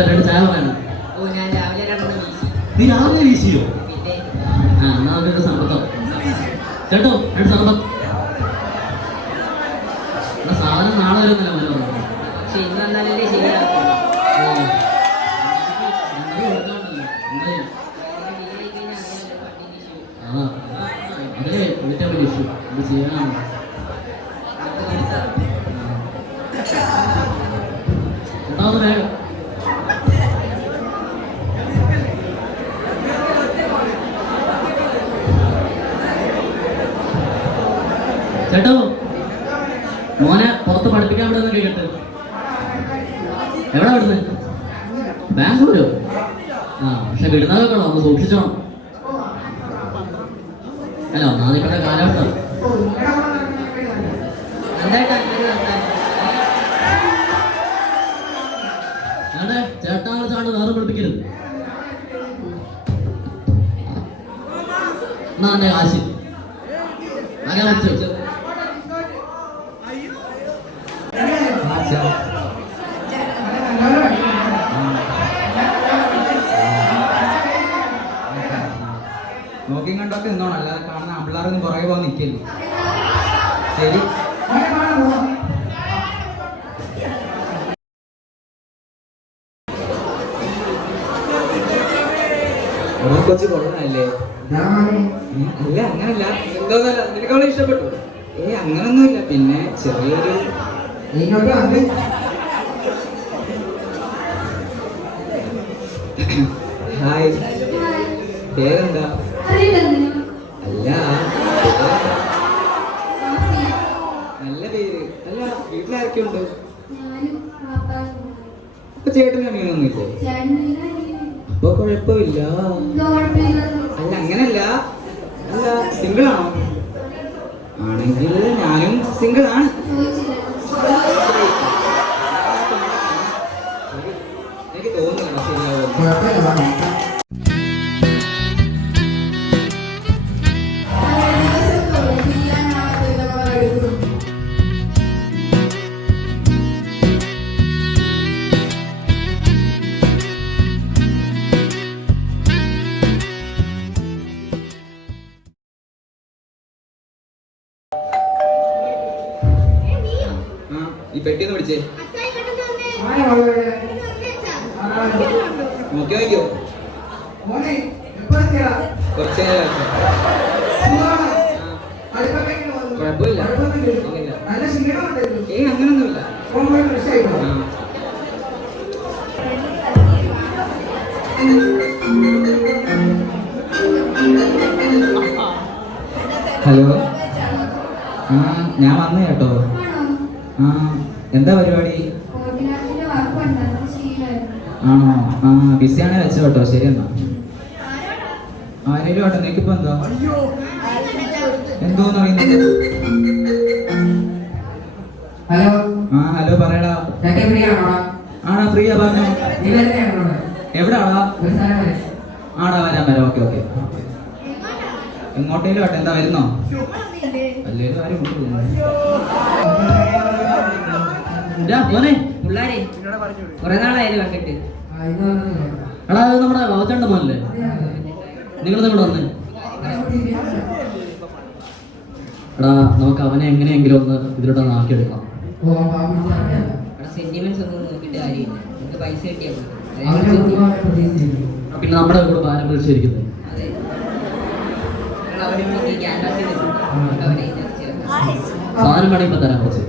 രണ്ട് ചായ പറയാനോ? ഓ ഞാൻ രാവിലെ രണ്ടെണ്ണം വീശി. നീ രാവിലെ വീശിയോ? പിന്നെ എന്നാ അതൊരു സമ്പത്തോ കേട്ടോ. രണ്ട് സമ്പത്ത് സാധനം നാളെ വരുന്നില്ല മനോ. പക്ഷെ ഇന്ന് വന്നാലല്ലേ ശരിയാകും. അതേ വിളിച്ചാൽ വലിയ ഇഷ്യൂ ഇത് ചെയ്യാനാണ്. ചേട്ടാ വേഗം ചേട്ടോ മോനെ പുറത്ത് പഠിപ്പിക്കാൻ വിടുന്ന കേട്ട്. എവിടെ വിടുന്നത്? ബാംഗ്ലൂരോ? പക്ഷെ വിടുന്നതൊക്കെ ഒന്ന് സൂക്ഷിച്ചോണം. അല്ല ഒന്നാമത് ഇപ്പോഴത്തെ കാലഘട്ടം. അതെ ചേട്ടാ വിളിച്ചാണ്ട് വേറെ പഠിപ്പിക്കരുത്. എന്നാ എന്റെ കാശി അങ്ങനെ വെച്ചു. നോക്കിയും കണ്ടൊക്കെ നിന്നോണം, അല്ലാതെ കാണുന്ന ആമ്പിള്ളാരൊന്നും പുറകെ പോകാൻ നിൽക്കല്ലേ. ശരി കൊച്ചു കൊള്ളാല്ലേ? അല്ല അങ്ങനല്ല, എന്തോന്നല്ല നിനക്ക് അവളെ ഇഷ്ടപ്പെട്ടു? അങ്ങനൊന്നുമില്ല, പിന്നെ ചെറിയൊരു ഹായ്. പേരെന്താ? അല്ല നല്ല പേര്. അല്ല വീട്ടിലാരൊക്കെയുണ്ട്? അപ്പൊ ചേട്ടന് മീനൊന്നുമില്ലേ? അപ്പൊ കുഴപ്പമില്ല. അല്ല അങ്ങനല്ല, അല്ല സിംഗിൾ ആണോ? ആണെങ്കിൽ ഞാനും സിംഗിൾ ആണ്. എനിക്ക് തോന്നുന്നില്ല ശരിയാവും. ഈ പെട്ടിയൊന്ന് പിടിച്ചേ. നോക്കി നോക്കിയോ? കുറച്ച് കുഴപ്പമില്ല. അങ്ങനൊന്നുമില്ല. ഹലോ, ഞാൻ വന്നു കേട്ടോ. എന്താ പരിപാടി? ആണോ? ബിസിയാണെ വെച്ചോ കേട്ടോ. ശരി എന്നാ ആരെങ്കിലും കേട്ടോ. നിനക്കിപ്പോ എന്താ എന്തോന്ന് അറിയുന്നത്? ഹലോ. ഹലോ പറയടാ. ആണോ? ഫ്രീയാ പറഞ്ഞോ. എവിടാടാ? ആടാ വരാം. ഓക്കെ. എങ്ങോട്ടേലും കേട്ടോ. എന്താ വരുന്നോ? അല്ലേലും ആരും പിള്ളാരെ കൊറേ നാളായാലും കണ്ടിട്ട്. എടാ നമ്മുടെ വാവച്ചാണ്ട മോനല്ലേ? നിങ്ങളിത് ഇവിടെ വന്നേ. എടാ നമുക്ക് അവനെ എങ്ങനെയെങ്കിലും ഒന്ന് ഇതിലോട്ടൊന്ന് ആക്കിയെടുക്കാം. സെന്റിമെന്റ്സ് ഒന്നും നോക്കിയിട്ട് കാര്യമില്ല. നമുക്ക് പൈസ കിട്ടിയാൽ പിന്നെ നമ്മുടെ കൂടെ ഭാരം പ്രതീക്ഷിച്ചിരിക്കുന്നത്. അതെ, അവിടെ ക്യാൻവാസിൽ അവരെ സാധനം വേണമെങ്കിൽ ഇപ്പൊ തരാൻ കുറച്ച്.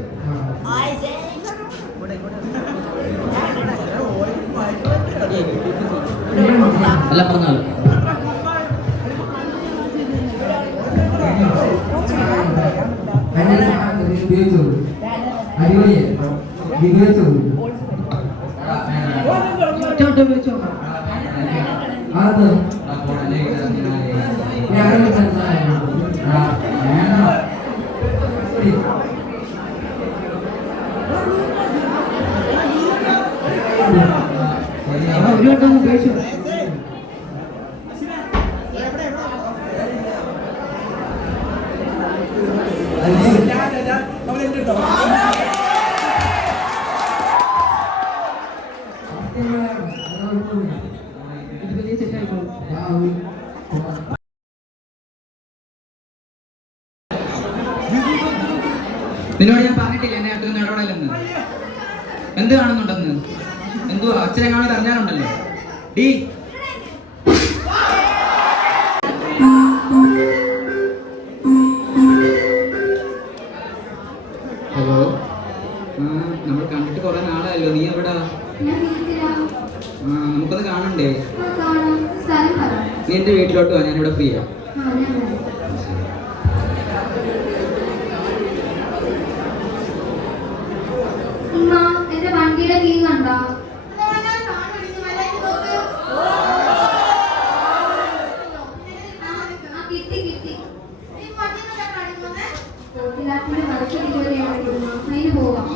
അല്ല പറഞ്ഞാലോ. ഒരു വട്ടം ഉപയോഗിച്ചു. നിന്നോട് ഞാൻ പറഞ്ഞിട്ടില്ല എന്നെ അടുത്തൊന്നും ഇടപെടലെന്ന്. എന്ത് കാണുന്നുണ്ടെന്ന്? എന്തുവാ അച്ഛനെ കാണാൻ അറിഞ്ഞാലുണ്ടല്ലോ. ഡീ ഹലോ, നമ്മൾ കണ്ടിട്ട് കുറെ നാളായല്ലോ. നീ എവിടാ? നമുക്കത് കാണണ്ടേ? നീ എന്റെ വീട്ടിലോട്ട് വാ, ഞാനിവിടെ ഫ്രീയാ. എന്റെ വണ്ടിയുടെ കീ കണ്ടോ? അതിന് പോവാം.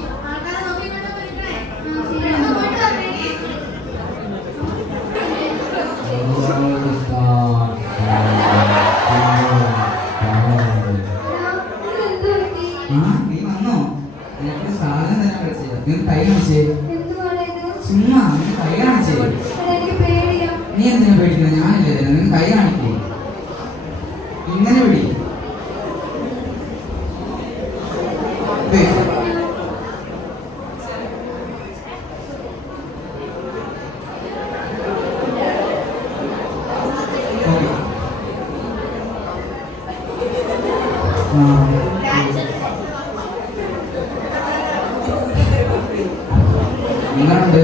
നീ വന്നോ? നിനക്ക് സാധനം തന്നെ വിളിച്ചത്. നീ കൈ കാണിച്ചേ. ചുമ്മാ നീ കൈ കാണിച്ചേ. നീ എന്തിനാ പേടിക്കുന്നത്? ഞാനില്ലേ തരുന്നത്. നീ കൈ കാണിക്കേ. ഇങ്ങനെ പിടി. എങ്ങനുണ്ട്?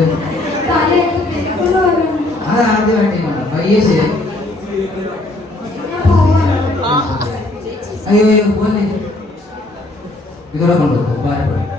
അതാദ്യമായിട്ട് പയ്യെ ശരി. അയ്യോ അയ്യോ പോലെ ഇതോടെ കൊണ്ടുപോകും. പാരപ്പെടും.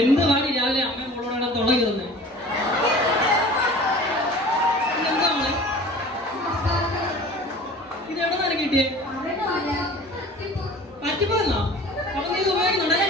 എന്ത് പാടി രാവിലെ അമ്മ മോളോടെ തുടങ്ങി തന്നെ? എന്താ മോളെ ഇത് എവിടെ നിന്ന് കിട്ടിയേ? പറ്റിപ്പോന്നോ? അപ്പൊ നീ ഇത് ഉപയോഗിക്കുന്നുണ്ടേ?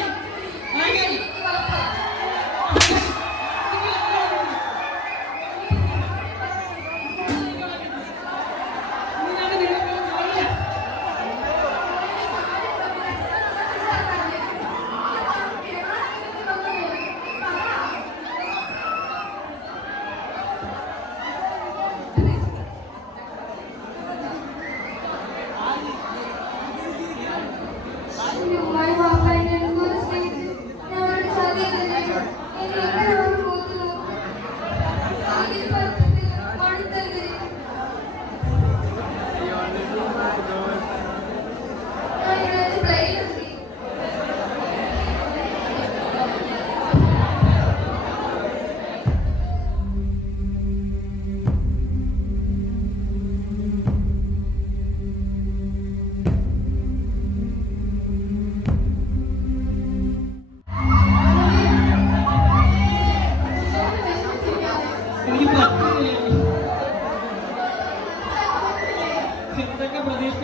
എന്തൊക്കെ പ്രതീക്ഷ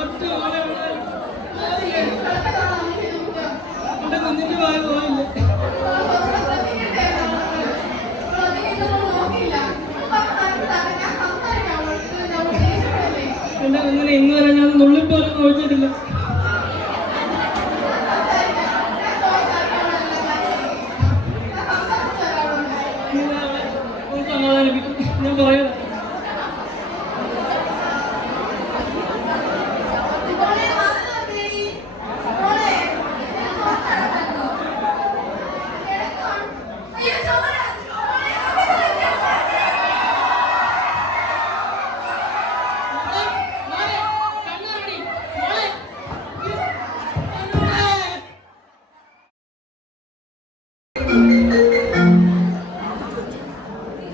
ഒറ്റ എന്റെ കുഞ്ഞിന്റെ ഭാഗം പോയില്ലേ? എന്റെ കുഞ്ഞിനെ ഇന്ന് വരെ ഞാൻ നുള്ളിപ്പോലും നോക്കിയിട്ടില്ല. സമാധാനിപ്പിക്കും. ഞാൻ പറയാം.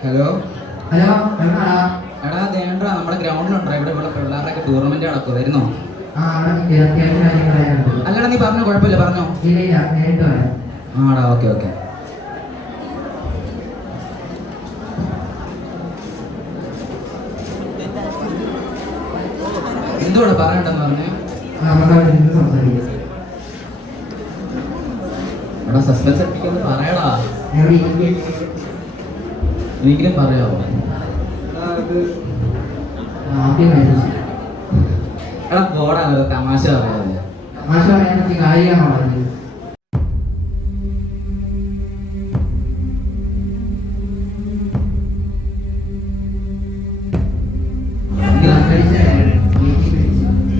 ഹലോ ഹലോ എവിടാ? എടാ ദേണ്ട നമ്മുടെ ഗ്രൗണ്ടിലുണ്ടോ? ഇവിടെ പിള്ളേരുടെ ടൂർണമെന്റ് നടക്കും. വരുന്നോ? അത്യാവശ്യം കാര്യം പറയാനുണ്ട്. അല്ലടാ നീ പറഞ്ഞോ, കുഴപ്പമില്ല പറഞ്ഞോ. ഇല്ല നേരിട്ട് വരാം. ആടാ ഓക്കെ ഓക്കെ. എന്തുകൂടെ പറയണ്ടെന്ന് പറഞ്ഞേ? നമുക്ക് അവിടെ നിന്ന് സംസാരിക്കാം. എടാ സസ്പെൻസ് എത്തിക്കൊന്ന് പറയടാ. എവിടെ ഇരിക്കും? എനിക്കും പറയാമോ? ആദ്യം മരിച്ചു. എടാ പോടാ, തമാശ പറയാതെ. തമാശ പറയാൻ പറ്റി കാര്യമാണോ പറഞ്ഞത്?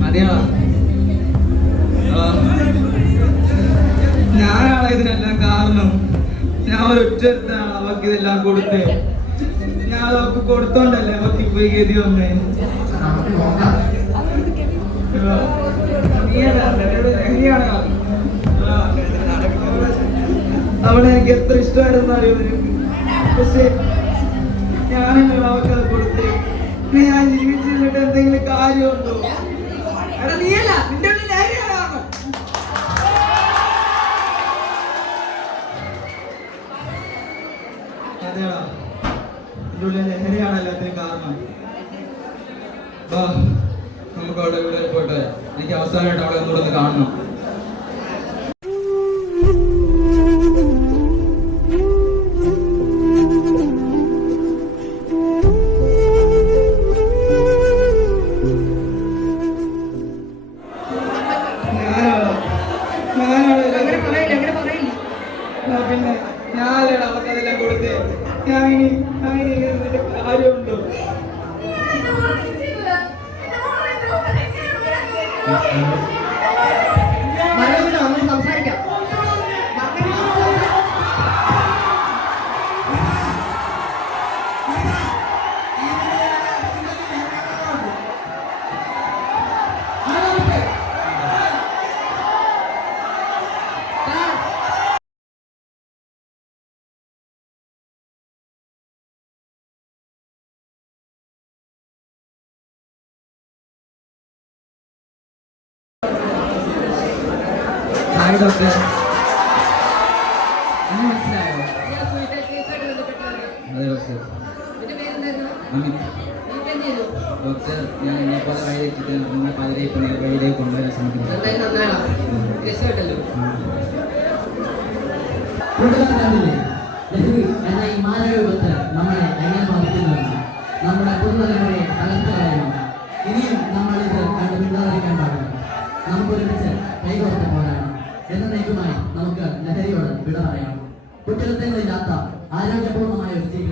മതിയാ. ഞാനാണ് ഇതിനെല്ലാം കാരണം. ഞാൻ ഒരൊറ്റയാണ് അവർക്ക് ഇതെല്ലാം കൊടുത്തേ. ഞാൻ അവർക്ക് കൊടുത്തോണ്ടല്ലേ അവർക്ക് ഇപ്പൊ ഈ ഗതി വന്നേ. നമുക്ക് നോക്കാം. അവിടെ എനിക്ക് എത്ര ഇഷ്ടമായിരുന്നു അറിയോ നിനക്ക്? പക്ഷെ ഞാനല്ലേ അവർക്കത് കൊടുത്തേ. ഞാൻ ജീവിച്ചിരുന്നിട്ട് എന്തെങ്കിലും കാര്യമുണ്ടോ? എടാ നീയല്ല, നിന്റെ ഉള്ളിൽ ലഹരിയാണ് കാരണം. അതെയാ, നിന്റെ ഉള്ളിൽ ലഹരിയാണ് എല്ലാത്തിനും കാരണം. വാ, നമുക്ക് അവിടെ ഇവിടെ പോയിട്ട് വരാം. എനിക്ക് അവസാനമായിട്ട് അവിടെ ഒന്നുകൂടെ കാണണം. പിന്നെ ഞാനല്ലേടാ അവർക്കതെല്ലാം കൊടുത്തേ. ഞാൻ ഇനി കാര്യമുണ്ടോ? സംസാരിക്കാം. Hi doctor. മനസ്സിലായോ? അതെ ഡോക്ടർ. അമിത്. ഡോക്ടർ, ഞാൻ എന്നെ പോലെ വഴിതെറ്റിട്ട് നിങ്ങളെ പലരെയും വഴിയിലേക്ക് കൊണ്ടുവരാൻ ശ്രമിക്കുന്നു. എന്ന ഈ മാനവികത്ത് നമ്മളെ എങ്ങനെ ബാധിക്കുന്നുവെന്ന് നമ്മുടെ പുതുതലമുറയെ തകർത്തുകളയണം. ഇനിയും നമ്മൾ ഇത് കണ്ടുപിടിക്കാതിരിക്കാൻ പാടില്ല. നമുക്കൊരുമിച്ച് കൈകോർത്ത് പോരാടണം. എന്നേക്കുമായി നമുക്ക് ലഹരിയോട് വിട പറയാം. കുറ്റകൃത്യങ്ങളില്ലാത്ത ആരോഗ്യപൂർണ്ണമായ ഒരു ജീവിതം